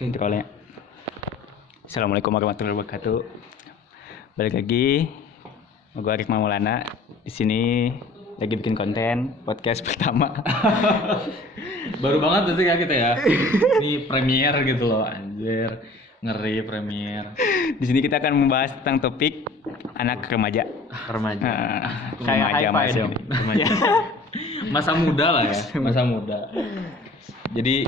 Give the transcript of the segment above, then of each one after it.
Intronya. Assalamualaikum warahmatullahi wabarakatuh. Balik lagi, gue Arif Maulana. Di sini lagi bikin konten podcast pertama. Baru banget berarti ya kita ya. Ini premiere gitu loh, anjir. Ngeri premiere. Di sini kita akan membahas tentang topik anak remaja. Remaja. Kayak hi-fi dong. Remaja. Masa muda lah ya, masa muda. Jadi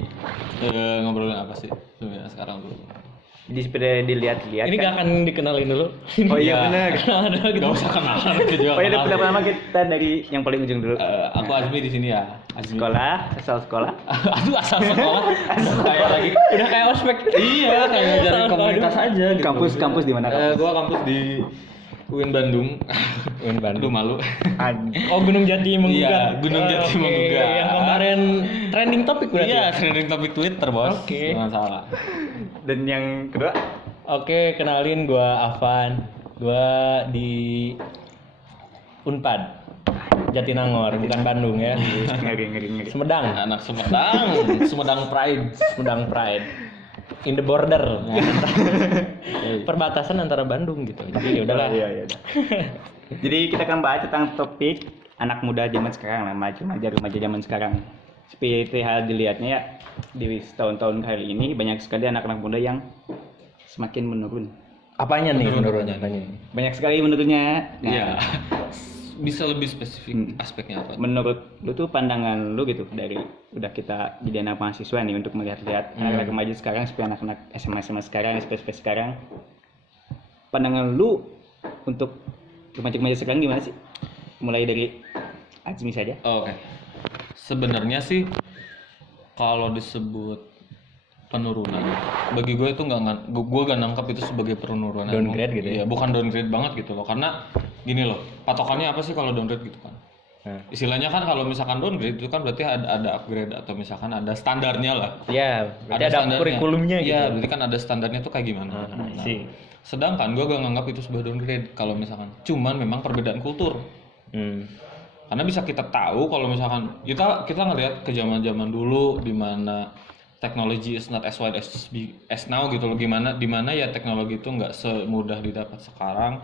ngobrolin apa sih sebenarnya sekarang dulu? Jadi seperti dilihat-lihat. Ini gak akan dikenalin dulu. Oh iya benar. Gak usah kenalan gitu. Oh iya, pertama kita dari yang paling ujung dulu. Aku Azmi di sini ya. Azmi. Asal sekolah. Aduh, asal sekolah. Kayak lagi. Udah kayak ospek. Iya, kayak ngajarin komunitas aja gitu. Kampus di mana? Gua kampus di UIN Bandung. UIN Aduh Bandung. malu. Oh, Gunung Jati menggugat. Iya, Gunung Jati menggugat. Yang kemarin trending topik berarti. Iya, trending topik Twitter, Bos. Oke. Jangan salah. Dan yang kedua? Oke, kenalin gua Afan. Gua di Unpad. Jatinangor, bukan Bandung ya. Ngeri. Sumedang. Anak Sumedang, Sumedang Pride. Sumedang Pride. In the border. Perbatasan antara Bandung gitu. Jadi udahlah. Iya. Jadi kita akan bahas tentang topik anak muda zaman sekarang lah, remaja zaman sekarang. Seperti hal dilihatnya ya, di tahun-tahun kali ini banyak sekali anak-anak muda yang semakin menurun. Apanya nih Menurunnya? menurunnya? Banyak sekali menurunnya. Iya. Bisa lebih spesifik aspeknya apa? Menurut lu tuh pandangan lu gitu dari udah kita jadi anak mahasiswa nih untuk melihat-lihat anak-anak remaja sekarang seperti anak-anak SMA sekarang, SMP sekarang. Pandangan lu untuk remaja sekarang gimana sih? Mulai dari Azmi saja. Oke. Sebenarnya sih kalau disebut penurunan, bagi gue itu gue gak nangkap itu sebagai penurunan. Downgrade gitu ya? Iya, bukan downgrade banget gitu loh. Karena gini loh, patokannya apa sih kalau downgrade gitu kan? Istilahnya kan kalau misalkan downgrade itu kan berarti ada upgrade atau misalkan ada standarnya lah. Iya, berarti ada standarnya. kurikulumnya gitu. Iya, berarti kan ada standarnya tuh kayak gimana. sih. Sedangkan gue gak nganggap itu sebuah downgrade kalau misalkan. Cuman memang perbedaan kultur. Karena bisa kita tahu kalau misalkan kita ngelihat ke zaman dulu di mana teknologi is not as wide as now gitu loh, di mana ya teknologi itu nggak semudah didapat sekarang,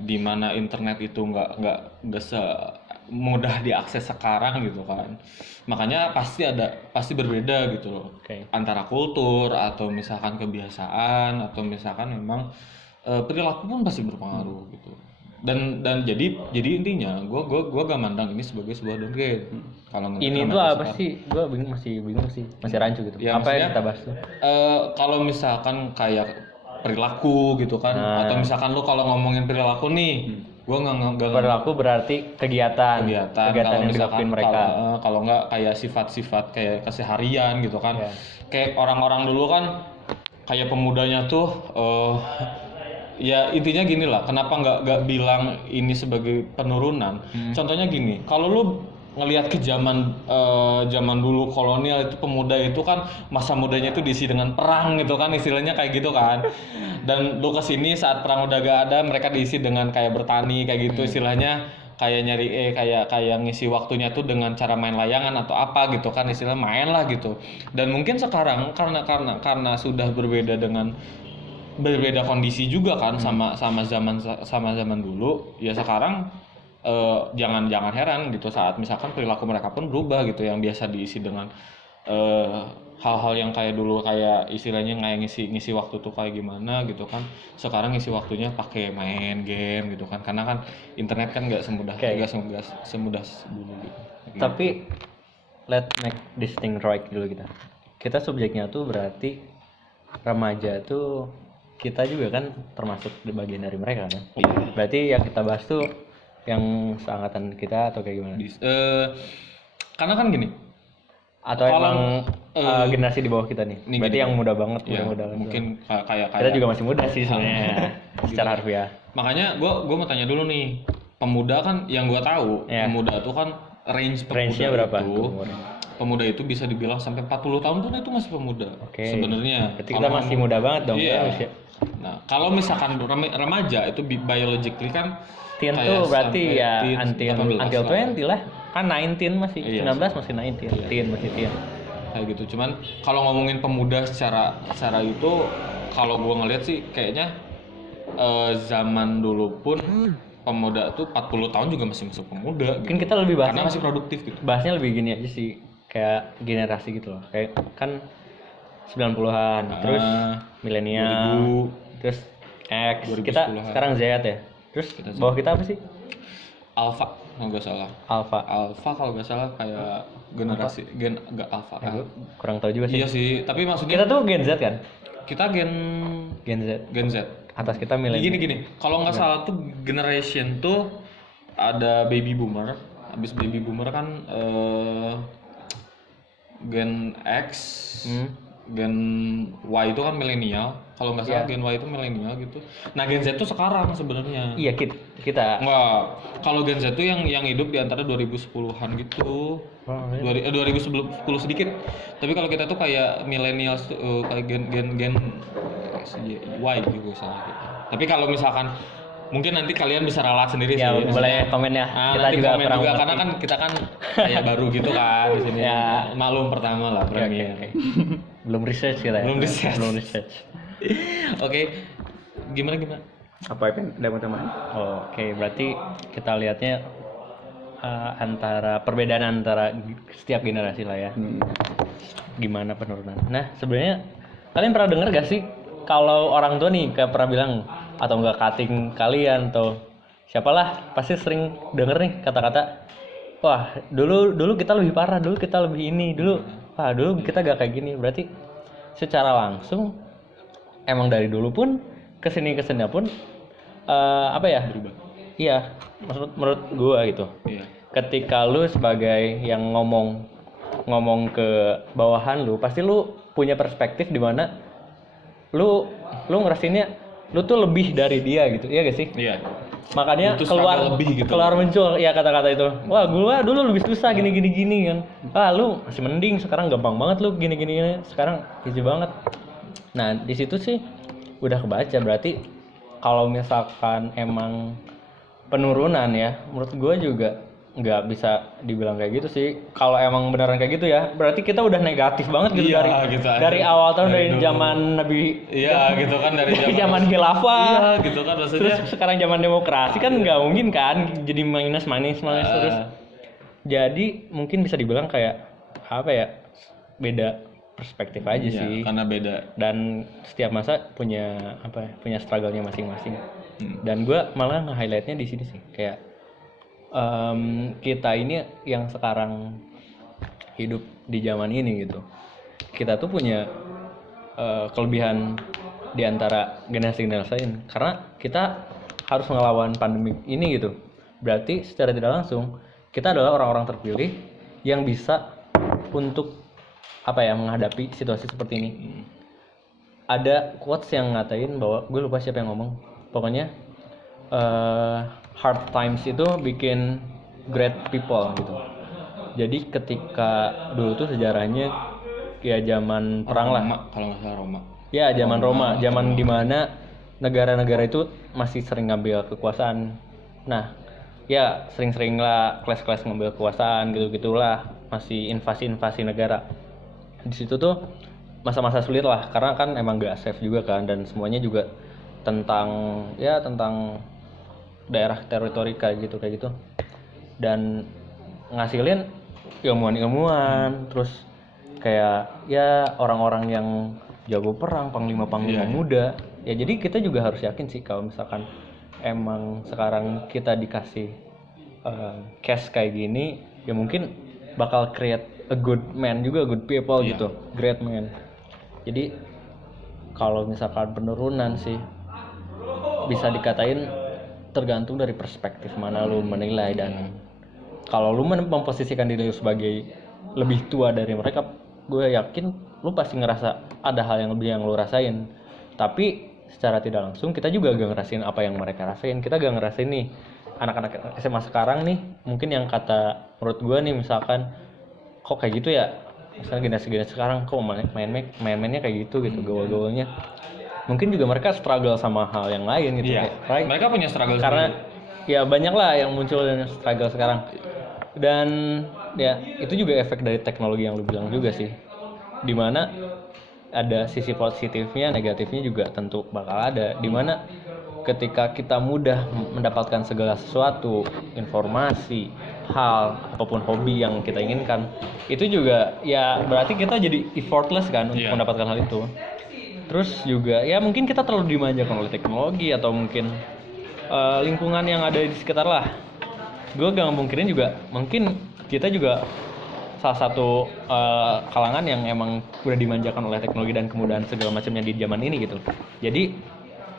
di mana internet itu nggak semudah diakses sekarang gitu kan. Makanya pasti berbeda gitu loh. Antara kultur atau misalkan kebiasaan atau misalkan memang perilaku pun pasti berpengaruh gitu. Dan jadi intinya gue gak mandang ini sebagai sebuah downgrade. Kalau Ini tuh apa sih? Gue masih bingung sih, masih rancu gitu. Ya, apa yang kita bahas tuh? Kalau misalkan kayak perilaku gitu kan, atau misalkan lu kalau ngomongin perilaku nih, gue nggak Perilaku berarti kegiatan kalau yang misalkan dilakuin mereka. kalau nggak kayak sifat-sifat kayak keseharian gitu kan. Kayak orang-orang dulu kan kayak pemudanya tuh ya intinya gini lah, kenapa nggak bilang ini sebagai penurunan? Contohnya gini, kalau lu ngelihat ke zaman dulu kolonial itu pemuda itu kan masa mudanya itu diisi dengan perang gitu kan, istilahnya kayak gitu kan. Dan lu kesini saat perang udah gak ada, mereka diisi dengan kayak bertani kayak gitu, istilahnya kayak nyari kayak ngisi waktunya tuh dengan cara main layangan atau apa gitu kan, istilah main lah gitu. Dan mungkin sekarang karena sudah berbeda kondisi juga kan sama zaman dulu ya. Sekarang jangan heran gitu saat misalkan perilaku mereka pun berubah gitu, yang biasa diisi dengan hal-hal yang kayak dulu kayak istilahnya kayak ngisi waktu tuh kayak gimana gitu kan, sekarang ngisi waktunya pakai main game gitu kan, karena kan internet kan nggak semudah dulu gitu. Tapi let's make this thing right dulu kita subjeknya tuh berarti remaja tuh kita juga kan termasuk di bagian dari mereka kan. Berarti yang kita bahas tuh yang seangkatan kita atau kayak gimana? Karena kan gini, atau emang generasi di bawah kita nih berarti yang muda banget, muda mungkin kayak kita juga masih muda sih sebenarnya secara harfiah. Makanya gue mau tanya dulu nih, pemuda kan yang gue tahu pemuda tuh kan range-nya berapa itu, pemuda itu bisa dibilang sampai 40 tahun pun itu masih pemuda sebenarnya. Berarti kita masih muda banget dong. Nah kalau misalkan remaja itu biologically kan teen tuh berarti ya until 20 lah kan, 19 masih 19 masih 19, teen masih teen. kayak gitu. Cuman kalau ngomongin pemuda secara itu, kalau gua ngeliat sih kayaknya zaman dulu pun pemuda tuh 40 tahun juga masih masuk pemuda Mungkin gitu. kita lebih bahasnya, Karena masih produktif gitu. bahasnya lebih gini aja sih, kayak generasi gitu loh. Kayak kan 90-an, terus milenial, 2000, terus X, 2010-an. kita sekarang Z ya. Terus Kita Z. bawah kita apa sih? Alpha kalau nggak salah. Alpha. Alpha kalau nggak salah kayak generasi nggak Alpha. Ya, gue kurang tahu juga sih. Iya sih, tapi maksudnya Kita tuh Gen Z kan? kita Gen Z. Gen Z. Atas kita milenial. Gini, kalau nggak salah tuh generation tuh ada baby boomer. Habis baby boomer kan Gen X, Gen Y itu kan milenial. Kalau nggak salah Gen Y itu milenial gitu. Nah Gen Z tuh sekarang sebenarnya. Iya, kita. Enggak. Kalau Gen Z tuh yang hidup di antara 2010-an gitu. 2010 sedikit. Tapi kalau kita tuh kayak millennials kayak gen Y gitu salah gitu. Tapi kalau misalkan mungkin nanti kalian bisa ralat sendiri Ya, sih. boleh komen ya. Nah, Kita nanti juga komen kurang juga ngerti. karena kan kita kan kayak baru gitu kan di sini. Ya. Maklum pertama lah Oke, premier. oke. Belum research kita ya. Belum research. Belum research. Oke. Gimana? Apa yang ada mau tambahan? Oke, berarti kita lihatnya antara perbedaan antara setiap generasi lah ya. Gimana penurunan. Nah, sebenarnya kalian pernah dengar gak sih kalau orang tua nih kayak pernah bilang atau enggak cutting kalian atau siapalah pasti sering denger nih kata-kata, wah dulu kita lebih parah, dulu kita lebih ini, dulu kita gak kayak gini. Berarti secara langsung emang dari dulu pun kesini pun apa ya? Berubah. Iya, menurut gua gitu. Iya. Ketika lu sebagai yang ngomong ke bawahan lu, pasti lu punya perspektif di mana lu ngerasinnya lu tuh lebih dari dia gitu. Iya gak sih? Iya. Makanya Itu keluar struggle lebih gitu. keluar muncul ya kata-kata itu. Wah, gua dulu lebih susah gini kan. Lu masih mending, sekarang gampang banget lu gini. Sekarang easy banget. Nah, di situ sih udah kebaca berarti kalau misalkan emang penurunan ya, menurut gue juga nggak bisa dibilang kayak gitu sih. Kalau emang beneran kayak gitu ya, berarti kita udah negatif banget gitu Iya, gitu aja. dari awal tahun, dari Dari dulu. zaman Nabi, Iya, gitu kan dari zaman khilafah. Iya, gitu kan maksudnya. Terus sekarang zaman demokrasi kan nggak mungkin kan jadi minus terus. Jadi mungkin bisa dibilang kayak apa ya, beda perspektif aja Iya, sih. karena beda. Dan setiap masa punya punya struggle-nya masing-masing. Dan gue malah nge-highlightnya di sini sih kayak kita ini yang sekarang hidup di zaman ini gitu, kita tuh punya kelebihan di antara generasi lain karena kita harus ngelawan pandemi ini gitu. Berarti secara tidak langsung kita adalah orang-orang terpilih yang bisa untuk menghadapi situasi seperti ini. Ada quotes yang ngatain bahwa, gue lupa siapa yang ngomong, pokoknya hard times itu bikin great people gitu. Jadi ketika dulu tuh sejarahnya ya zaman perang lah. Roma, kalau nggak salah Roma. Ya zaman Roma, zaman dimana negara-negara itu masih sering ngambil kekuasaan. Nah, ya sering-sering lah kelas-kelas ngambil kekuasaan gitu-gitulah, masih invasi-invasi negara. Di situ tuh masa-masa sulit lah, karena kan emang gak safe juga kan, dan semuanya juga tentang daerah teritori kayak gitu dan ngasilin ilmuwan terus kayak ya orang-orang yang jago perang, panglima muda ya. Jadi kita juga harus yakin sih kalau misalkan emang sekarang kita dikasih cash kayak gini, ya mungkin bakal create a good man juga, good people gitu, great man. Jadi kalau misalkan penurunan sih bisa dikatain tergantung dari perspektif mana lu menilai. Dan kalau lu memposisikan diri lu sebagai lebih tua dari mereka, gue yakin lu pasti ngerasa ada hal yang lebih yang lu rasain. Tapi secara tidak langsung kita juga gak ngerasain apa yang mereka rasain. Kita gak ngerasain nih anak-anak SMA sekarang nih, mungkin yang kata menurut gue nih, misalkan kok kayak gitu ya, misalnya generasi sekarang kok main-mainnya kayak gitu gaul-gaulnya. Mungkin juga mereka struggle sama hal yang lain gitu. Iya. Right? Mereka punya struggle Karena sendiri. ya banyak lah yang muncul dan struggle sekarang. Dan ya itu juga efek dari teknologi yang lu bilang juga sih. dimana ada sisi positifnya, negatifnya juga tentu bakal ada, dimana ketika kita mudah mendapatkan segala sesuatu, informasi, hal, apapun hobi yang kita inginkan, itu juga ya berarti kita jadi effortless kan untuk mendapatkan hal itu. Terus juga ya mungkin kita terlalu dimanjakan oleh teknologi atau mungkin lingkungan yang ada di sekitar lah. Gue gak mungkinin juga, mungkin kita juga salah satu kalangan yang emang udah dimanjakan oleh teknologi dan kemudahan segala macamnya di zaman ini gitu. Jadi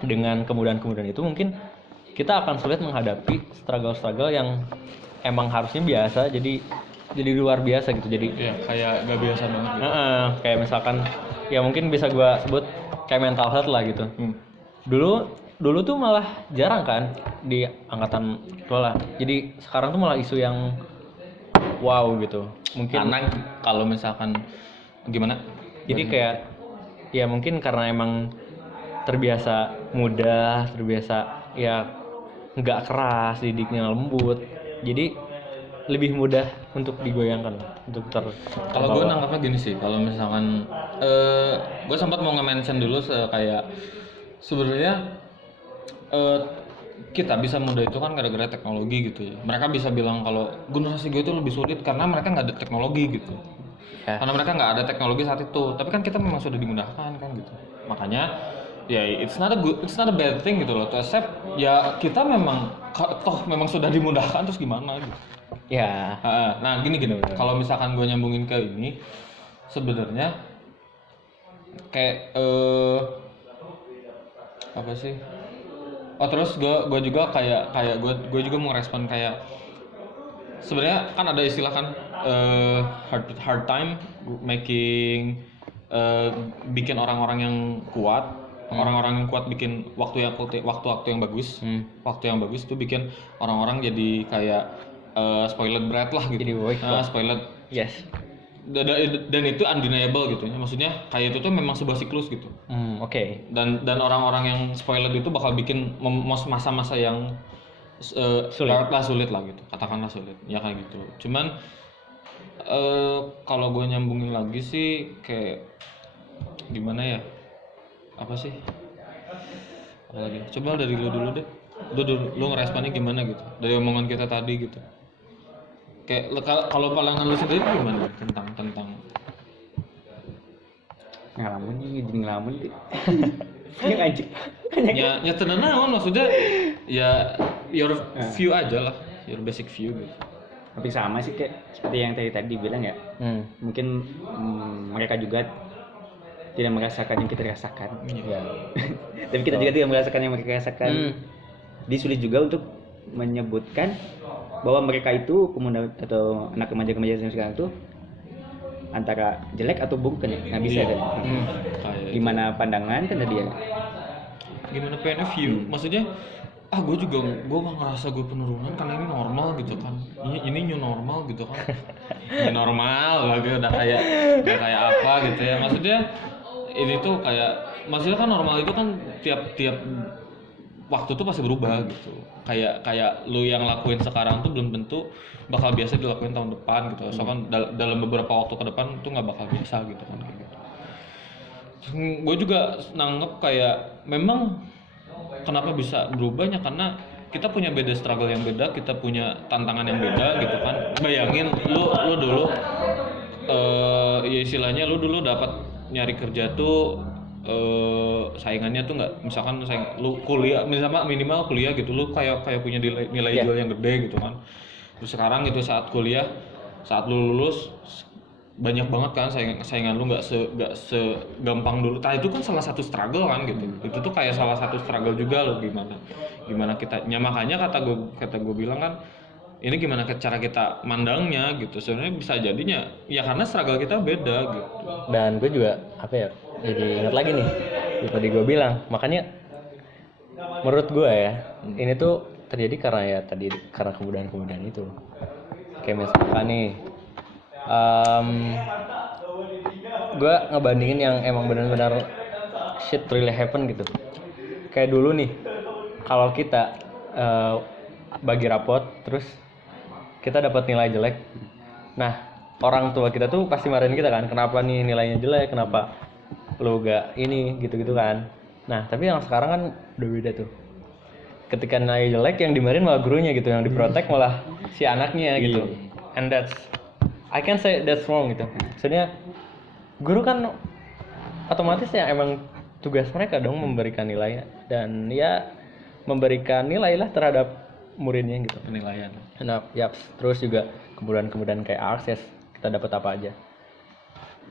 dengan kemudahan-kemudahan itu mungkin kita akan sulit menghadapi struggle-struggle yang emang harusnya biasa jadi luar biasa gitu. Jadi ya kayak gak biasa banget gitu. Kayak misalkan ya mungkin bisa gua sebut kayak mental health lah gitu. Dulu tuh malah jarang kan di angkatan gua lah. Jadi sekarang tuh malah isu yang wow gitu. Mungkin Karena kalau misalkan gimana? jadi kayak ya mungkin karena emang terbiasa mudah, terbiasa ya nggak keras, didiknya lembut, jadi lebih mudah untuk digoyangkan, untuk Kalau gue nangkapnya gini sih, kalau misalkan gue sempat mau nge-mention dulu kayak sebenarnya kita bisa mudah itu kan gara-gara teknologi gitu ya. Mereka bisa bilang kalau generasi gue itu lebih sulit karena mereka nggak ada teknologi gitu. Karena mereka nggak ada teknologi saat itu. Tapi kan kita memang sudah dimudahkan kan gitu. Makanya ya it's not a bad thing gitu loh. To accept ya kita memang toh memang sudah dimudahkan terus gimana gitu. Ya. Nah gini kalau misalkan gue nyambungin ke ini sebenarnya kayak apa sih? Oh terus gue juga kayak gue juga mau respon kayak sebenarnya kan ada istilah kan hard time making bikin orang-orang yang kuat. Orang-orang yang kuat bikin waktu yang bagus. Waktu yang bagus tuh bikin orang-orang jadi kayak spoiled brat lah gitu. Jadi spoiled. Yes. Dan itu undeniable gitu. Maksudnya kayak itu tuh memang sebuah siklus gitu. Oke. Dan orang-orang yang spoiled itu bakal bikin masa-masa yang sulit lah gitu. Katakanlah sulit. Ya kayak gitu. Cuman kalau gue nyambungin lagi sih kayak gimana ya? Apa sih? Apalagi? Coba dari lu dulu deh. Lu ngeresponnya gimana gitu? Dari omongan kita tadi gitu. Kayak kalau pandangan lu sendiri gimana tentang ngalamun nih, jadi ngalamun deh. Yang anjing. Ya tenang maksudnya ya your view aja lah, your basic view gitu. Tapi sama sih kayak seperti yang tadi dibilang ya. Mungkin mereka juga tidak merasakan yang kita rasakan. Ya. Tapi kita juga tidak merasakan yang mereka rasakan. Jadi sulit juga untuk menyebutkan bahwa mereka itu pemuda atau anak remaja-remaja sekarang itu antara jelek atau buruk kan ya, nggak bisa kan. Gimana pandangan kan tadi ya. Gimana point of view? Maksudnya gue nggak ngerasa gue penurunan karena ini normal gitu kan. Ini new normal gitu kan. Ini normal lagi udah kayak apa gitu ya. Maksudnya ini tuh maksudnya kan normal itu kan tiap waktu tuh pasti berubah gitu. Kayak lu yang lakuin sekarang tuh belum tentu bakal biasa dilakuin tahun depan gitu. So kan dalam beberapa waktu ke depan tuh nggak bakal biasa gitu kan kayak gitu. Gue juga nanggep kayak memang kenapa bisa berubahnya karena kita punya beda struggle yang beda, kita punya tantangan yang beda gitu kan. Bayangin lu dulu ya istilahnya lu dulu dapat nyari kerja tuh saingannya tuh nggak, misalkan lu kuliah misalnya minimal kuliah gitu lu kayak punya nilai jual yang gede gitu kan. Terus sekarang gitu saat kuliah, saat lu lulus banyak banget kan saingan lu nggak segampang dulu. Itu kan salah satu struggle kan gitu. Itu tuh kayak salah satu struggle juga lo gimana kita. Makanya kata gue bilang kan ini gimana cara kita mandangnya gitu. Sebenarnya bisa jadinya ya karena struggle kita beda gitu. Dan gue juga jadi ingat lagi nih yang tadi gue bilang, makanya menurut gue ya ini tuh terjadi karena kemudahan itu. Kayak misalkan nih gue ngebandingin yang emang benar-benar shit really happen gitu. Kayak dulu nih kalau kita bagi rapot terus kita dapat nilai jelek, nah orang tua kita tuh pasti marahin kita kan, kenapa nih nilainya jelek, kenapa lu gak ini gitu-gitu kan. Nah tapi yang sekarang kan udah beda tuh, ketika nilai jelek yang dimarahin malah gurunya gitu, yang diprotek malah si anaknya gitu. And that's, I can say that's wrong gitu. Maksudnya guru kan otomatis ya emang tugas mereka dong memberikan nilai, dan ya memberikan nilai lah terhadap muridnya gitu. Penilaian. Nah, ya terus juga kemudian kayak akses kita dapat apa aja.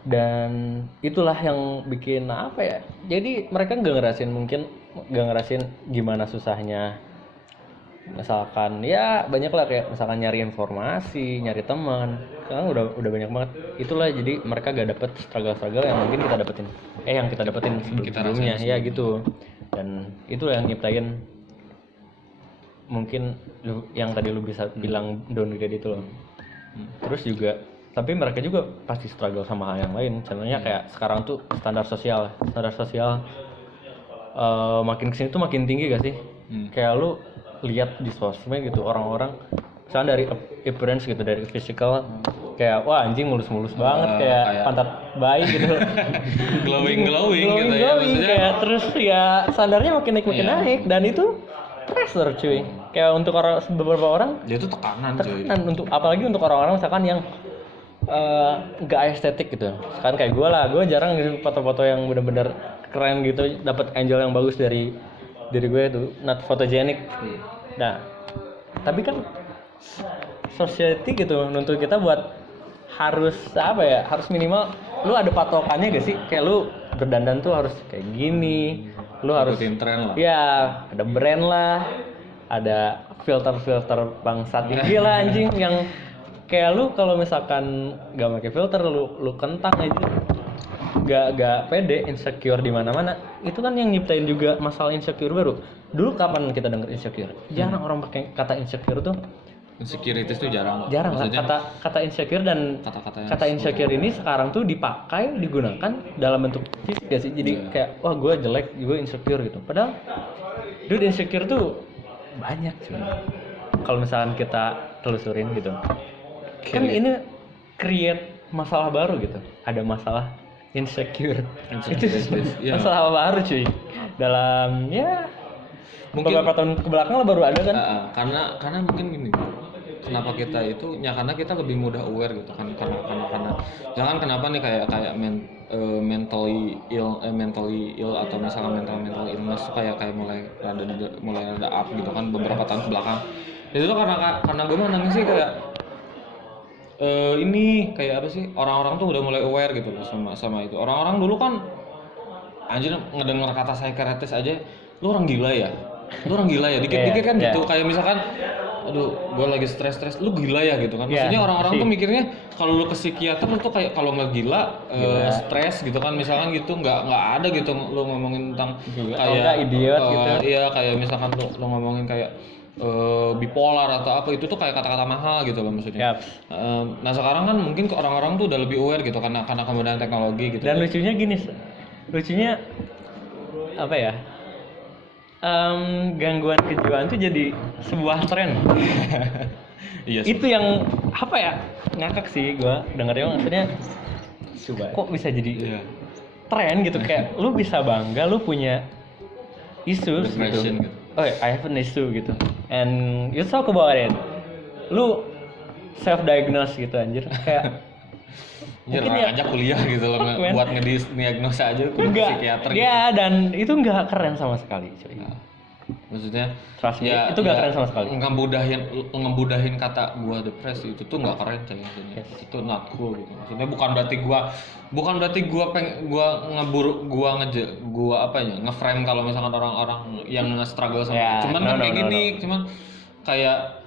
Dan itulah yang bikin apa ya? Jadi mereka nggak ngerasin gimana susahnya. Misalkan ya banyak lah kayak misalkan nyari informasi, nyari teman. Sekarang udah banyak banget. Itulah jadi mereka gak dapet struggle yang mungkin kita dapetin. Yang kita dapetin sebelumnya ya gitu. Dan itulah yang nyiptain mungkin yang tadi lu bisa bilang downgrade itu loh. Terus juga tapi mereka juga pasti struggle sama hal yang lain. Contohnya kayak sekarang tuh standar sosial makin kesini tuh makin tinggi gak sih? Kayak lu lihat di sosmed gitu orang-orang misalnya dari appearance gitu, dari physical kayak wah anjing mulus-mulus banget kayak pantat bayi gitu. glowing gitu ya maksudnya. Kayak terus ya standarnya makin naik dan itu pressure cuy. Kayak untuk beberapa orang dia itu tekanan cuy. Untuk apalagi untuk orang-orang misalkan yang gak estetik gitu. Kan kayak gue jarang gitu foto-foto yang bener-bener keren gitu, dapat angle yang bagus dari gue itu not photogenic. Nah, tapi kan society gitu nuntut kita buat harus apa ya? Harus minimal lu ada patokannya gak sih? Kayak lu berdandan tuh harus kayak gini. Lu harus ikutin tren lah. Ya, ada brand lah. Ada filter bangsat gila anjing yang kayak lu kalau misalkan gak pakai filter lu kentang aja. Gak pede, insecure di mana-mana. Itu kan yang nyiptain juga masalah insecure baru. Dulu kapan kita denger insecure? Jarang orang pakai kata insecure tuh. Insecurities tuh jarang Lah kata insecure, dan kata insecure ini sekarang tuh digunakan dalam bentuk fisik ya sih. Jadi kayak wah gue jelek, gue insecure gitu. Padahal dude, insecure tuh banyak cuy. Kalau misalkan kita telusurin gitu. Kan ini create masalah baru gitu. Ada masalah insecure. Itu masalah baru cuy. Dalam ya mungkin beberapa tahun kebelakang lah baru ada kan. Karena mungkin gini. Kenapa kita itu ya karena kita lebih mudah aware gitu kan, karena jangan kenapa nih kayak mentally ill atau misalkan mental illness kayak mulai ada up gitu kan beberapa tahun kebelakang. Itu tuh karena gue mandangnya sih kayak ini kayak apa sih, orang-orang tuh udah mulai aware gitu loh sama itu. Orang-orang dulu kan anjir ngedenger kata psychiatrist aja lu orang gila ya dikit-dikit kan gitu. Kayak misalkan aduh gue lagi stres lu gila ya gitu kan. Maksudnya orang-orang tuh mikirnya kalau lu ke psikiater lu tuh kayak kalau nggak gila stres gitu kan misalkan gitu, nggak ada gitu lu ngomongin tentang kayak idiot gitu. Iya kayak misalkan lu ngomongin kayak bipolar atau apa, itu tuh kayak kata-kata mahal gitu loh maksudnya. Nah sekarang kan mungkin orang-orang tuh udah lebih aware gitu karena kemudahan teknologi gitu. Dan lucunya gini, apa ya? Gangguan kejiwaan tuh jadi sebuah tren. Iya. Itu yang apa ya? Ngakak sih gua dengarnya, maksudnya kok bisa jadi tren gitu, kayak lu bisa bangga lu punya isu gitu. Oh, I have an issue gitu. And you talk about it. Lu self diagnose gitu anjir. Kayak mungkin ya aja kuliah gitu loh buat ngediagnosa aja ke psikiater gitu. Ya, dan itu enggak keren sama sekali cuy. Maksudnya ya, itu enggak keren sama sekali. Ngebudahin kata gua depresi itu tuh enggak keren coy maksudnya. Itu not cool gitu. Maksudnya bukan berarti gua ngeframe kalau misalkan orang-orang yang nge-struggle sama cuman kayak gini. Cuman kayak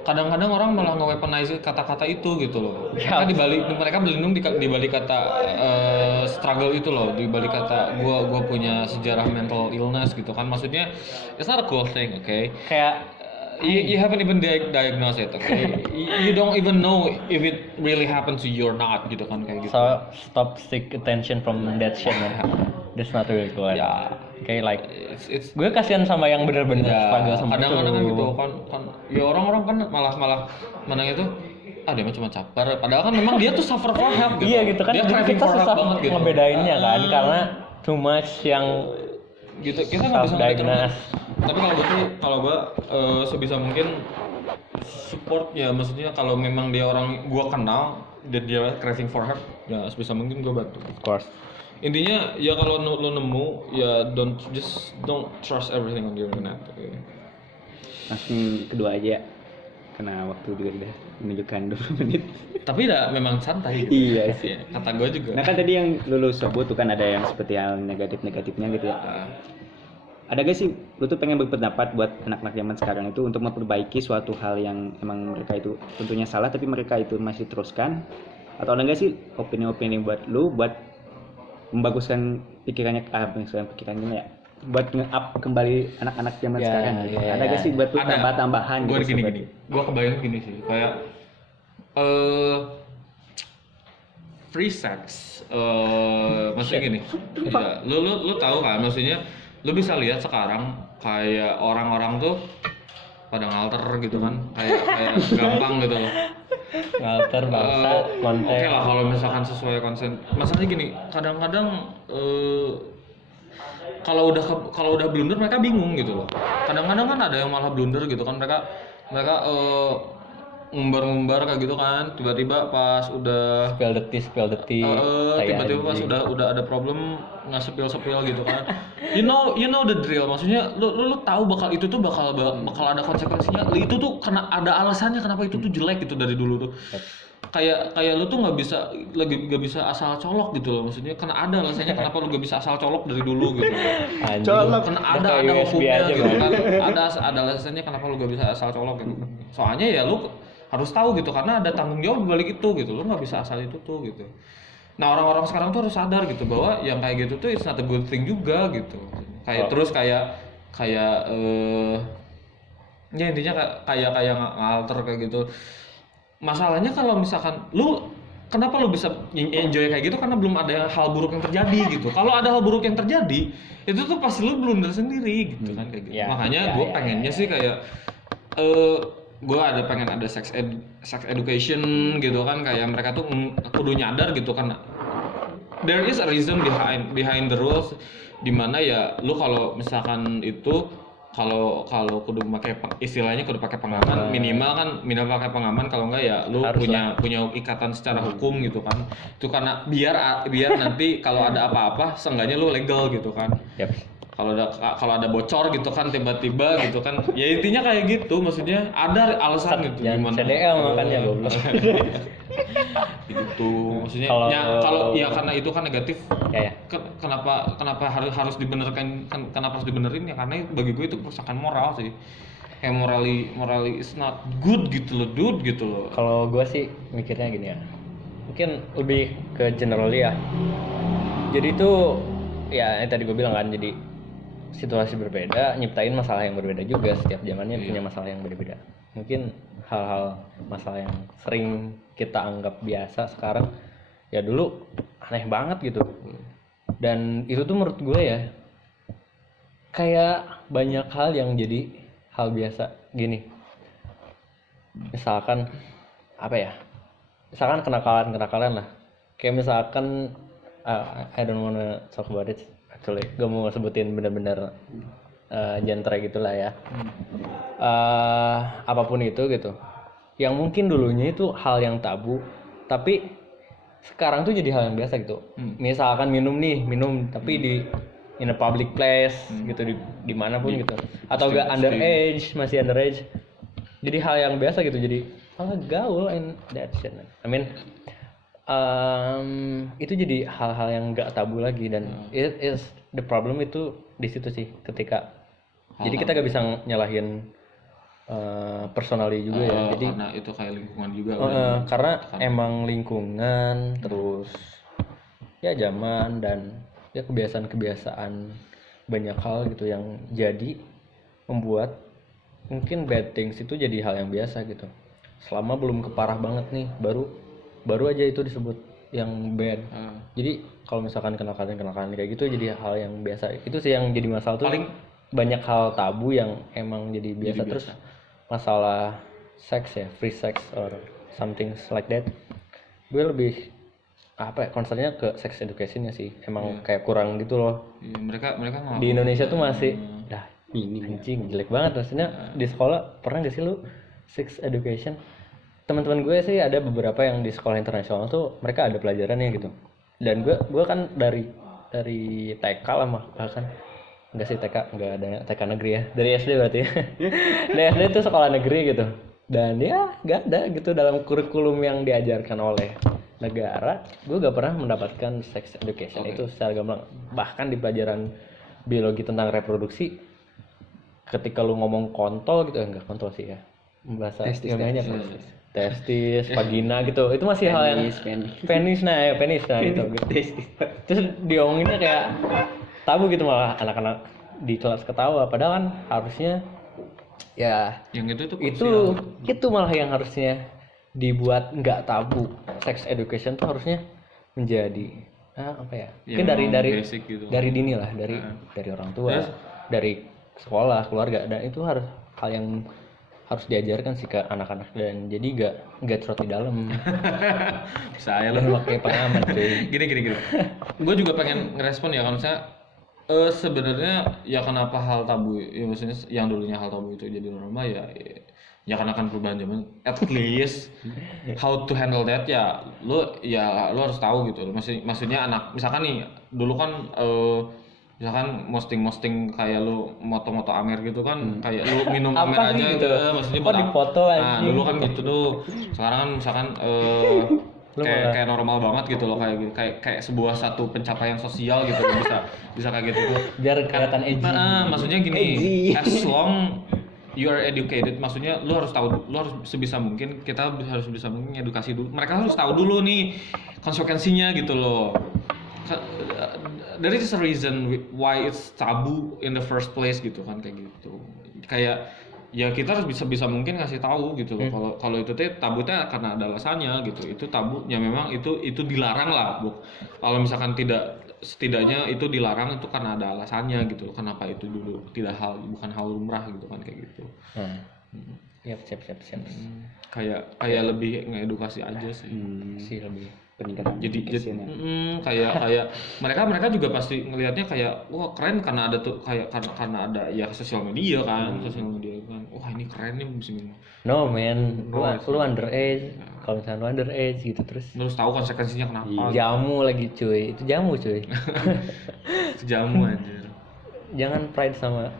kadang-kadang orang malah nge-weaponize kata-kata itu gitu loh. Mereka berlindung di balik kata struggle itu loh, di balik kata gua punya sejarah mental illness gitu kan. Maksudnya it's not a cool thing, okay? Kayak you haven't even diagnosed it, okay? You don't even know if it really happened to you or not gitu kan, kayak gitu. So stop seek attention from that shit man. That's not really cool. Kayak like gue kasihan sama yang bener-bener struggle sama kadang-kadang kan gitu kan ya orang-orang kan malah menang itu dia mah cuma caper, padahal kan memang dia tuh suffer for help gitu. Iya gitu kan, Dia jadi craving kita for help susah banget gitu. ngebedainnya kan, karena too much yang Gitu, kita nggak bisa ngedetermin. self-diagnose. Tapi kalau gue sebisa mungkin support ya, maksudnya kalau memang dia orang gue kenal dan dia craving for help, ya sebisa mungkin gue bantu. Of course. Intinya ya kalau lo nemu ya don't trust everything on the internet. Okay. Langsung kedua aja, karena waktu juga udah menunjukkan 20 menit. Tapi udah memang santai. Gitu. Iya sih. Kata gue juga. Nah kan tadi yang lu sebut tuh kan ada yang seperti hal negatifnya gitu ya. Ada gak sih lu tuh pengen berpendapat buat anak-anak zaman sekarang itu untuk memperbaiki suatu hal yang emang mereka itu tentunya salah tapi mereka itu masih teruskan, atau ada gak sih opini-opini buat lu buat membaguskan pikirannya pikirannya ya, buat nge-up kembali anak-anak zaman Ya, sekarang gitu. ya, Ada gak sih buat lu Ada. tambah-tambahan Gue gitu? gini. Gue kebayang gini sih, kayak free sex. Maksudnya gini. Ya, lu tahu kan, maksudnya lu bisa lihat sekarang kayak orang-orang tuh pada ngalter gitu kan, kayak gampang gitu loh. Ngalter bangsa, konten. Oke lah kalau misalkan sesuai konsen. Masalahnya gini, kadang-kadang kalau udah blunder mereka bingung gitu loh. Kadang-kadang kan ada yang malah blunder gitu kan, mereka ngumbar kayak gitu kan, tiba-tiba pas udah Spill the tea, tiba-tiba pas udah ada problem nge-spill gitu kan. You know the drill. Maksudnya lu tahu itu tuh bakal ada konsekuensinya. Itu tuh karena ada alasannya kenapa itu tuh jelek gitu dari dulu tuh. Kayak lu tuh nggak bisa asal colok gitu loh. Maksudnya karena ada alasannya kenapa lu nggak bisa asal colok dari dulu gitu. Colok. Karena Udah ada kayak USB hukumnya aja, gitu Bang. kan. Ada alasannya kenapa lu gak bisa asal colok gitu. Soalnya ya lu harus tahu gitu, karena ada tanggung jawab balik itu gitu. Lu nggak bisa asal itu tuh gitu. Nah orang-orang sekarang tuh harus sadar gitu bahwa yang kayak gitu tuh it's not a good thing juga gitu. Kayak terus kayak ya intinya kayak ngalter kayak gitu. Masalahnya kalau misalkan kenapa lu bisa enjoy kayak gitu, karena belum ada hal buruk yang terjadi gitu. Kalau ada hal buruk yang terjadi, itu tuh pasti lu blunder sendiri gitu kan kayak gitu. Makanya gue pengennya sih kayak gue pengen ada sex education gitu kan, kayak mereka tuh kudu nyadar gitu kan. There is a reason behind the rules, dimana ya lu kalau misalkan itu kalau kudu istilahnya kudu pakai pengaman, minimal pakai pengaman, kalau enggak ya lu punya ikatan secara hukum gitu kan. Itu karena biar nanti kalau ada apa-apa seenggaknya lu legal gitu kan. Yep. Kalau ada bocor gitu kan tiba-tiba gitu kan, ya intinya kayak gitu, maksudnya ada alasan gitu. Jangan CDL makanya goblok. Gitu maksudnya. Kalau Karena itu kan negatif. Ya. Kenapa harus dibenerkan, kenapa harus dibenerin ya, karena bagi gue itu kerusakan moral sih. Kayak morally is not good gitu loh, dude gitu loh. Kalau gue sih mikirnya gini ya, mungkin lebih ke generally ya. Jadi itu ya yang tadi gue bilang kan, jadi situasi berbeda nyiptain masalah yang berbeda juga. Setiap zamannya punya masalah yang berbeda. Mungkin hal-hal masalah yang sering kita anggap biasa sekarang ya dulu aneh banget gitu. Dan itu tuh menurut gue ya kayak banyak hal yang jadi hal biasa gini. Misalkan apa ya? Misalkan kenakalan lah. Kayak misalkan I don't wanna talk about it actually. Gak mau sebutin bener-bener genre gitulah ya. Apapun itu gitu. Yang mungkin dulunya itu hal yang tabu, tapi sekarang tuh jadi hal yang biasa gitu. Misalkan minum tapi in a public place gitu, di manapun gitu. Atau gak masih underage. Jadi hal yang biasa gitu. Jadi gaul and that shit. I mean itu jadi hal-hal yang nggak tabu lagi, dan it is the problem itu di situ sih, ketika jadi kita nggak bisa nyalahin personally juga ya, jadi karena itu kayak lingkungan juga karena emang lingkungan, terus ya zaman, dan ya kebiasaan banyak hal gitu yang jadi membuat mungkin bad things itu jadi hal yang biasa gitu. Selama belum keparah banget nih, baru aja itu disebut yang bad. Jadi kalau misalkan kenakalan kayak gitu jadi hal yang biasa. Itu sih yang jadi masalah tuh, banyak hal tabu yang emang jadi biasa. Terus masalah seks ya, free sex or something like that. Gue lebih apa ya, concernnya ke sex educationnya sih, emang kayak kurang gitu loh. Iya, mereka nggak Di Indonesia tuh masih ini anjing jelek banget maksudnya. Di sekolah pernah gak sih lu sex education? Teman-teman gue sih ada beberapa yang di sekolah internasional tuh mereka ada pelajarannya gitu. Dan gue kan dari TK lah mah, bahkan enggak sih TK, enggak ada TK negeri ya, dari SD berarti ya. Dari SD itu sekolah negeri gitu, dan ya nggak ada gitu dalam kurikulum yang diajarkan oleh negara. Gue gak pernah mendapatkan sex education itu secara gamblang. Bahkan di pelajaran biologi tentang reproduksi, ketika lu ngomong kontol gitu, enggak kontol sih ya, bahasa ilmiahnya apa? Testis, vagina gitu, itu masih hal yang penis gitu. Terus diomonginnya kayak tabu gitu, malah anak-anak di kelas ketawa, padahal kan harusnya ya yang itu malah yang harusnya dibuat nggak tabu. Sex education tuh harusnya menjadi apa ya, mungkin dari basic gitu. dari dini lah, dari orang tua, dari sekolah, keluarga, dan itu harus hal yang harus diajarkan sih ke anak-anak, dan jadi nggak trot di dalam. Saya Dan pakai pengaman cuy. gini gue juga pengen ngerespon ya, kalau misalnya sebenarnya ya kenapa hal tabu ya, maksudnya yang dulunya hal tabu itu jadi normal ya karena kan perubahan zaman. At least how to handle that ya lu harus tahu gitu. Maksudnya anak misalkan nih dulu kan misalkan posting kayak lu moto-moto Amer gitu kan, kayak lu minum Amer aja gitu, maksudnya buat dipoto aja. Nah, dulu kan gitu tuh. Sekarang kan misalkan kayak normal banget gitu loh, kayak sebuah satu pencapaian sosial gitu, bisa kayak gitu tuh. Biar kelihatan edgy. Maksudnya gini, as long you are educated, maksudnya lu harus sebisa mungkin, kita harus bisa mungkin edukasi dulu. Mereka harus tahu dulu nih konsekuensinya gitu loh. There is a reason why it's taboo in the first place gitu kan, kayak gitu. Kayak ya kita harus bisa mungkin ngasih tahu gitu loh. Kalau itu teh tabunya karena ada alasannya gitu. Itu tabunya memang itu dilarang lah, Bu. Kalau misalkan setidaknya itu dilarang itu karena ada alasannya gitu. Kenapa itu dulu bukan hal lumrah gitu kan, kayak gitu. Siap. Kayak lebih ngedukasi aja sih. Sih lebih peningkatan jadi kayak mereka juga pasti ngelihatnya kayak wah keren karena ada tuh, kayak karena ada ya sosial media kan. Wah ini keren nih bisa minum. No man, lu underage. Kalau misalnya lu underage gitu terus lu harus tahu konsekuensinya kenapa. Jamu lagi cuy, itu jamu cuy. Itu jamu anjir. Jangan pride sama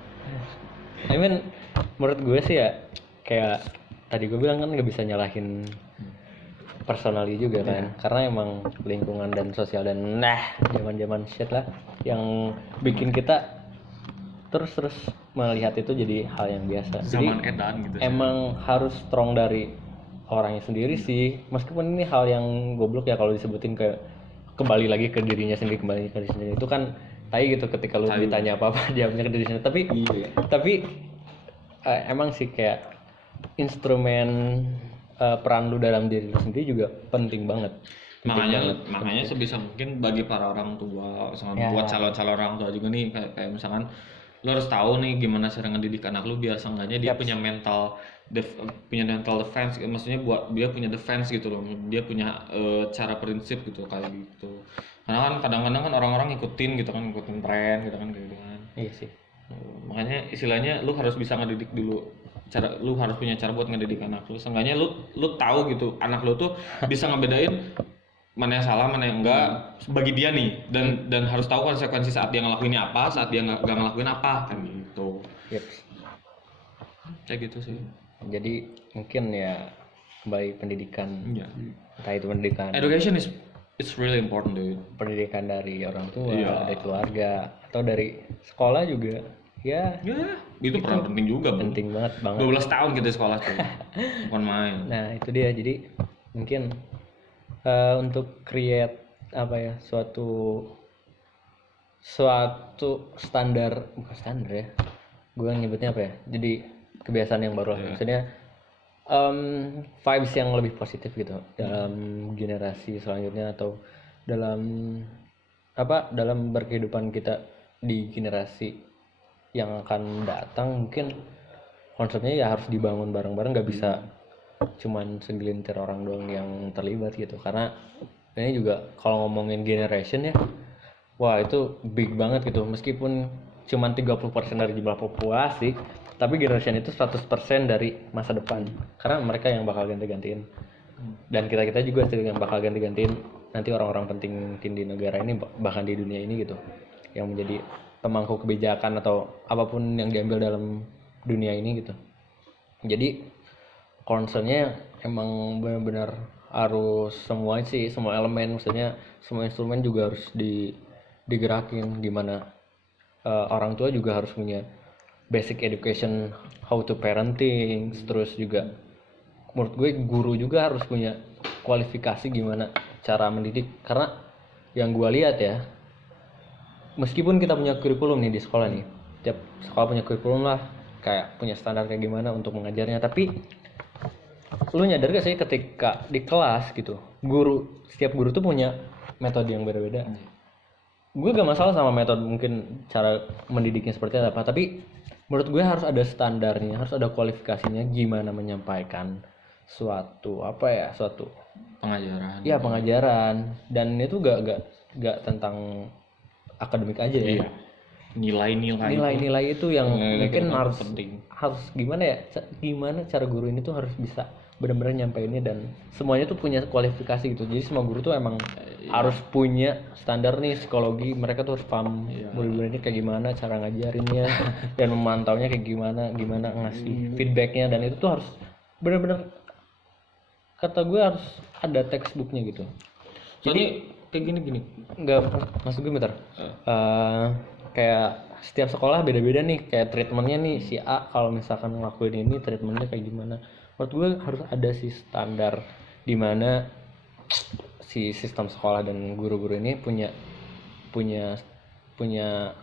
menurut gue sih ya, kayak tadi gue bilang kan nggak bisa nyalahin personally juga kan, karena emang lingkungan dan sosial dan zaman shit lah yang bikin kita terus melihat itu jadi hal yang biasa. Zaman jadi edan gitu. Emang harus strong dari orangnya sendiri sih, meskipun ini hal yang goblok ya kalau disebutin, kayak kembali lagi ke dirinya sendiri, itu kan tai gitu ketika lu ditanya apa-apa jawabnya ke diri sendiri. Tapi emang sih kayak instrumen peran lu dalam diri lu sendiri juga penting banget. Makanya sebisa mungkin bagi para orang tua, misalkan buat calon-calon orang tua juga nih, kayak misalkan lu harus tahu nih gimana cara ngedidik anak lu biar seenggaknya dia punya mental defense, maksudnya buat dia punya defense gitu loh, dia punya cara prinsip gitu kayak gitu. Karena kan kadang-kadang kan orang-orang ngikutin tren gitu kan, kayak gitu kan. Iya sih. Makanya istilahnya lu harus bisa ngedidik dulu. Lu harus punya cara buat ngedidik anak lu. Seenggaknya lu tahu gitu anak lu tuh bisa ngebedain mana yang salah, mana yang enggak bagi dia nih, dan harus tahu konsekuensi saat dia ngelakuinnya apa, saat dia nggak ngelakuin apa, kan gitu. Kayak gitu sih. Jadi mungkin ya kembali pendidikan. Entah itu pendidikan. Education it's really important, dude. Pendidikan dari orang tua, dari keluarga, atau dari sekolah juga. Ya itu peran penting juga, bro. Penting banget 12 tahun kita sekolah tuh. Bukan main. Nah, itu dia. Jadi mungkin untuk create apa ya, suatu standar, bukan standar ya. Gue nyebutnya apa ya? Jadi kebiasaan yang baru lah. Maksudnya vibes yang lebih positif gitu dalam generasi selanjutnya, atau dalam berkehidupan kita di generasi yang akan datang. Mungkin konsepnya ya harus dibangun bareng-bareng, nggak bisa cuman segelintir orang doang yang terlibat gitu. Karena ini juga kalau ngomongin generation ya, wah itu big banget gitu. Meskipun cuman 30% dari jumlah populasi, tapi generation itu 100% dari masa depan. Karena mereka yang bakal ganti-gantiin. Dan kita-kita juga yang bakal ganti-gantiin nanti orang-orang penting mungkin di negara ini, bahkan di dunia ini gitu, yang menjadi pemangku kebijakan atau apapun yang diambil dalam dunia ini gitu. Jadi concernnya emang benar-benar harus semua sih, semua elemen, maksudnya semua instrumen juga harus digerakin, dimana orang tua juga harus punya basic education how to parenting, terus juga menurut gue guru juga harus punya kualifikasi gimana cara mendidik. Karena yang gue lihat ya, meskipun kita punya kurikulum nih di sekolah nih, tiap sekolah punya kurikulum lah, kayak punya standar kayak gimana untuk mengajarnya, tapi lu nyadar gak sih ketika di kelas gitu, setiap guru tuh punya metode yang berbeda. Gue gak masalah sama metode, mungkin cara mendidiknya seperti apa, tapi menurut gue harus ada standarnya, harus ada kualifikasinya gimana menyampaikan suatu pengajaran. Iya, pengajaran. Dan itu gak tentang akademik aja ya. Iya. Nilai-nilai itu yang mungkin itu harus penting. Harus gimana ya, gimana cara guru ini tuh harus bisa benar-benar nyampeinnya, dan semuanya tuh punya kualifikasi gitu. Jadi semua guru tuh emang harus punya standar nih psikologi, mereka tuh harus paham murid-murid ini kayak gimana cara ngajarinnya dan memantaunya kayak gimana ngasih feedbacknya, dan itu tuh harus benar-benar, kata gue harus ada textbooknya gitu. Jadi kayak gini. Enggak, maksud gue bentar. Kayak setiap sekolah beda-beda nih, kayak treatmentnya nih, si A kalau misalkan ngelakuin ini treatmentnya kayak gimana. Menurut gue harus ada sih standar di mana si sistem sekolah dan guru-guru ini punya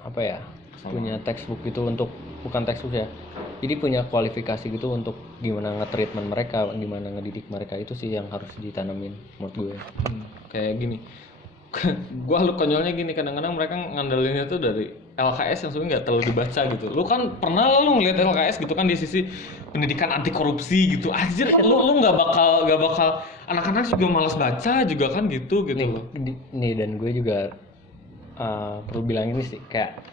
apa ya, punya textbook gitu, untuk bukan textbook ya, jadi punya kualifikasi gitu untuk gimana nge-treatment mereka, gimana ngedidik mereka. Itu sih yang harus ditanamin menurut gue. Kayak gini. Gua lu konyolnya gini, kadang-kadang mereka ngandelinnya tuh dari LKS yang sebenarnya nggak terlalu dibaca gitu. Lu kan pernah lu ngeliat LKS gitu kan di sisi pendidikan anti korupsi gitu. Anjir, lu nggak bakal anak-anak juga malas baca juga kan gitu loh. Nih, dan gue juga perlu bilang ini sih, kayak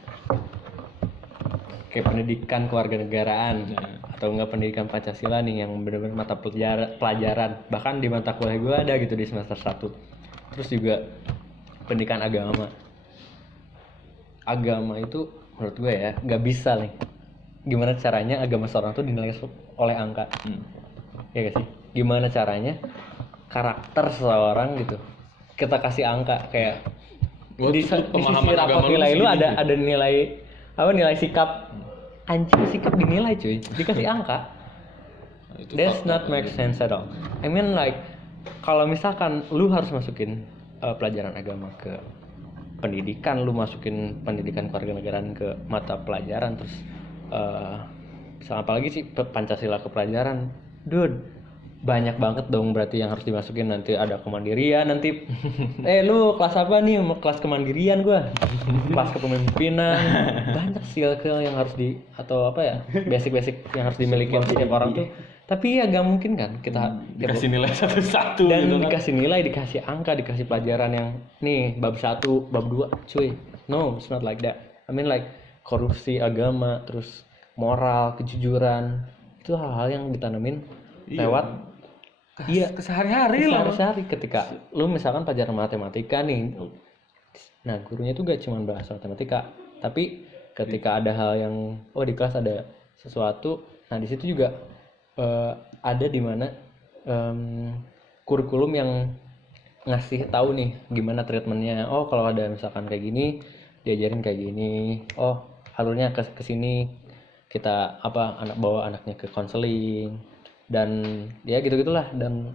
pendidikan kewarganegaraan atau enggak pendidikan Pancasila nih, yang benar-benar mata pelajaran, bahkan di mata kuliah gue ada gitu di semester 1. Terus juga pendidikan agama itu menurut gue ya nggak bisa nih gimana caranya agama seorang tuh dinilai oleh angka. Ya gak sih, gimana caranya karakter seseorang gitu kita kasih angka, kayak di sisi rapor nilai lu ada nilai apa, nilai sikap. Anjing, sikap dinilai cuy, dikasih angka. That's not make sense at all. I mean like, kalau misalkan lu harus masukin pelajaran agama ke pendidikan, lu masukin pendidikan kewarganegaraan ke mata pelajaran, terus apalagi sih Pancasila ke pelajaran, dude, banyak banget dong berarti yang harus dimasukin. Nanti ada kemandirian, nanti lu kelas apa nih? Kelas kemandirian gua, kelas kepemimpinan, banyak skill yang harus atau apa ya, basic yang harus dimiliki setiap orang tuh. Tapi ya gak mungkin kan kita dikasih nilai satu-satu dan gitu kan. dikasih nilai, dikasih angka, dikasih pelajaran yang nih bab 1, bab 2, cuy. No, it's not like that. I mean like korupsi, agama, terus moral, kejujuran, itu hal-hal yang ditanamin lewat kesehari-hari lah. Sehari-hari ketika lu misalkan pelajaran matematika nih. Nah, gurunya itu gak cuma bahas matematika, tapi ketika ada hal yang di kelas ada sesuatu, nah di situ juga ada di mana kurikulum yang ngasih tahu nih gimana treatmentnya. Kalau ada misalkan kayak gini diajarin kayak gini, alurnya ke sini, kita bawa anaknya ke konseling, dan ya gitu-gitulah. Dan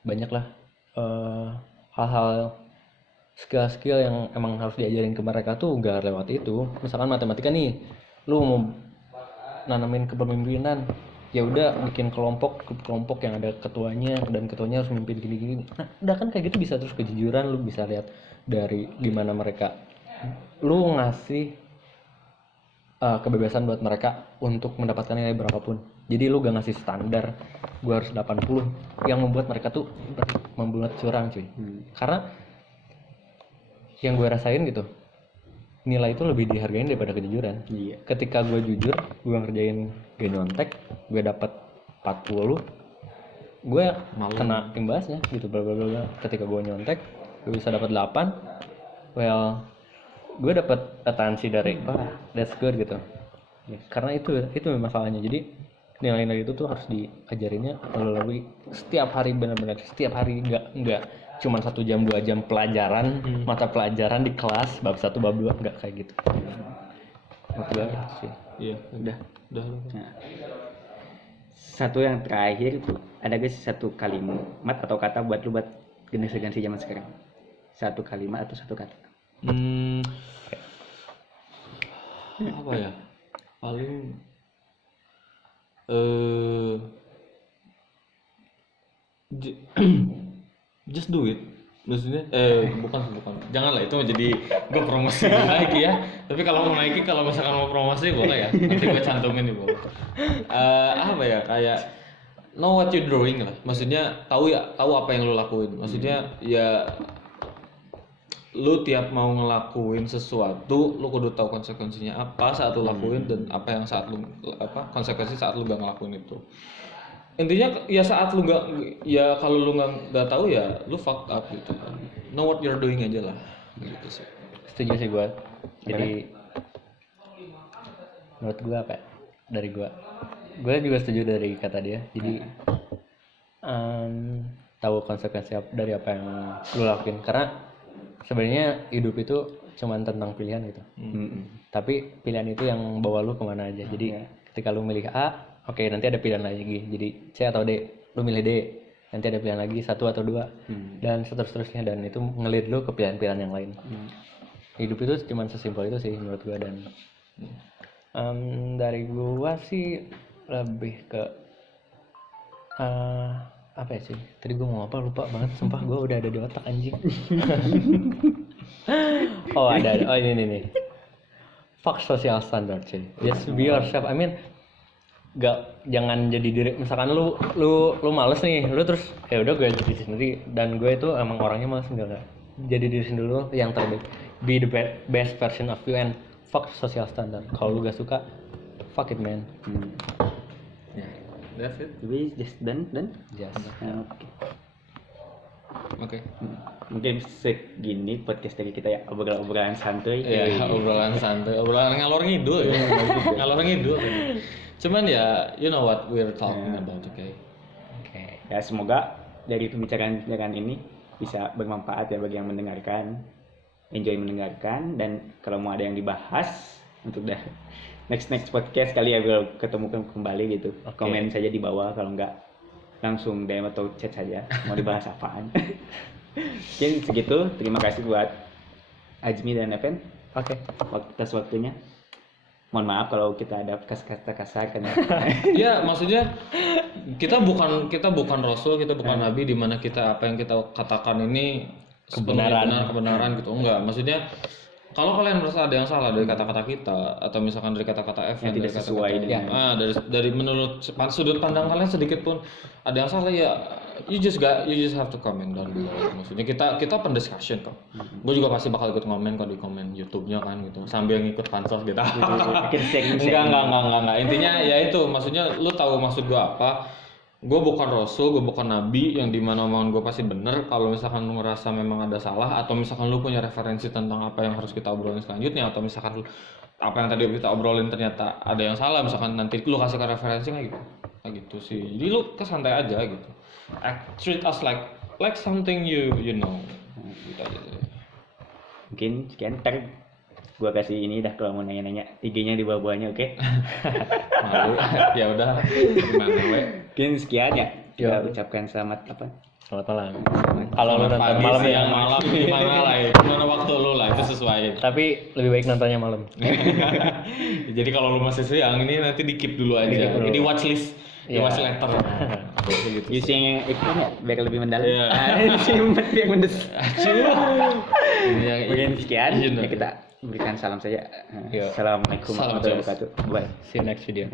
banyaklah hal-hal skill yang emang harus diajarin ke mereka tuh gak lewat itu. Misalkan matematika nih, lu mau nanamin kepemimpinan, ya udah bikin kelompok yang ada ketuanya, dan ketuanya harus memimpin gini-gini. Nah, udah kan kayak gitu bisa. Terus kejujuran, lu bisa lihat dari gimana mereka, lu ngasih kebebasan buat mereka untuk mendapatkan nilai berapapun. Jadi lu gak ngasih standar gue harus 80 yang membuat mereka tuh membuat curang cuy. Karena yang gue rasain gitu, nilai itu lebih dihargain daripada kejujuran. Iya. Ketika gue jujur, gue ngerjain gak nyontek, gue dapat 40, gue kena imbasnya gitu, bla bla bla. Ketika gue nyontek, gue bisa dapat 8, well gue dapat atensi dari that's good gitu. Karena itu masalahnya. Jadi nilai-nilai itu tuh harus diajarinnya melalui setiap hari, benar-benar setiap hari, nggak cuma 1 jam 2 jam pelajaran, mata pelajaran di kelas bab 1 bab 2, nggak kayak gitu. Menurut gue sih. Iya, udah. Nah, satu yang terakhir tuh, ada gak sih satu kalimat atau kata buat lu buat generasi zaman sekarang? Satu kalimat atau satu kata? Apa ya? Paling just do it. Maksudnya bukan janganlah itu jadi gue promosi Nike ya, tapi kalau mau Nike, kalau misalkan mau promosi boleh ya, nanti gue cantumin di bawah. Apa ya, kayak know what you're doing lah, maksudnya tahu apa yang lo lakuin, maksudnya ya lu tiap mau ngelakuin sesuatu lu kudu tahu konsekuensinya apa saat lu lakuin, dan apa yang saat lu konsekuensi saat lu gak ngelakuin itu. Intinya ya saat lu gak, ya kalau lu nggak tahu ya lu fucked up gitu. Know what you're doing aja lah gitu sih. Setuju sih gue. Jadi menurut gue apa ya? Dari gue juga setuju dari kata dia. Jadi tahu konsekuensi dari apa yang lu lakuin, karena sebenarnya hidup itu cuma tentang pilihan gitu. Tapi pilihan itu yang bawa lu kemana aja. Jadi ketika lu milih A, oke, nanti ada pilihan lagi. Jadi C atau D, lu milih D, nanti ada pilihan lagi 1 atau 2, dan seterusnya, dan itu ngelit lu ke pilihan-pilihan yang lain. Hidup itu cuma sesimpel itu sih menurut gua. Dan dari gua sih lebih ke apa ya sih? Tadi gua mau apa lupa banget, sumpah gua udah ada di otak anjing. ada. Oh ini nih. Fuck social standard cuy. Just be yourself. I mean, jangan jadi diri. Misalkan lu males nih, lu terus ya udah gue jadi diri sendiri. Dan gue itu emang orangnya males, enggak. Jadi diri sendiri dulu yang terbaik. Be the best version of you and fuck social standard. Kalau lu gak suka, fuck it man. That's it. Jadi just done. Yes. Oke. Mungkin segini podcast dari kita ya, obrolan santuy. Iya, obrolan santai, obrolan ngalor ngidul ya. Ngalor ngidul. Cuman ya, you know what we're talking about, okay? Ya semoga dari pembicaraan ini bisa bermanfaat ya bagi yang mendengarkan, enjoy mendengarkan, dan kalau mau ada yang dibahas untuk next podcast kali ya gue ketemu kembali gitu. Komen saja di bawah, kalau enggak langsung DM atau chat saja mau dibahas apaan. Mungkin segitu. Terima kasih buat Ajmi dan Evan. Atas waktunya. Mohon maaf kalau kita ada kata kasar kan. Ya maksudnya kita bukan rasul, kita bukan nabi di mana kita apa yang kita katakan ini kebenaran gitu. Enggak, maksudnya kalau kalian merasa ada yang salah dari kata-kata kita, atau misalkan dari kata-kata Evan, tidak sesuai dengan dari menurut sudut pandang kalian sedikit pun ada yang salah, ya you just have to comment down below. Maksudnya kita open discussion kok. Gue juga pasti bakal ikut komen kok di komen YouTube-nya kan gitu, sambil ngikut pansos gitu. Enggak. Intinya ya itu, maksudnya lu tahu maksud gue apa. Gue bukan rasul, gue bukan nabi yang dimana omongan gue pasti bener. Kalau misalkan lu ngerasa memang ada salah, atau misalkan lu punya referensi tentang apa yang harus kita obrolin selanjutnya, atau misalkan apa yang tadi kita obrolin ternyata ada yang salah, misalkan nanti lu kasih referensi kayak gitu sih. Jadi lu santai aja gitu. Treat us like something you know. Gitu aja sih. Mungkin sekian, ntar gua kasih ini dah kalau mau nanya-nanya IG-nya di bawah-bawahnya, oke? Malu. Ya udah. Gimana we? Mungkin sekian ya. Kita ucapkan selamat malam. Kalau lu nonton malam siang, malam gimana lah ya. Mana waktu lu lah itu sesuai. Tapi lebih baik nontonnya malam. Jadi kalau lu masih siang ini nanti di-keep dulu aja. Ini watchlist. Di watch letter. Gitu. Isi yang itu ya biar lebih mendalam. Iya. Simpen biar mendes. Acuh. Mungkin sekian ya, kita berikan salam saja. Yo. Assalamualaikum Salam warahmatullahi jazz. wabarakatuh. Bye. See you next video.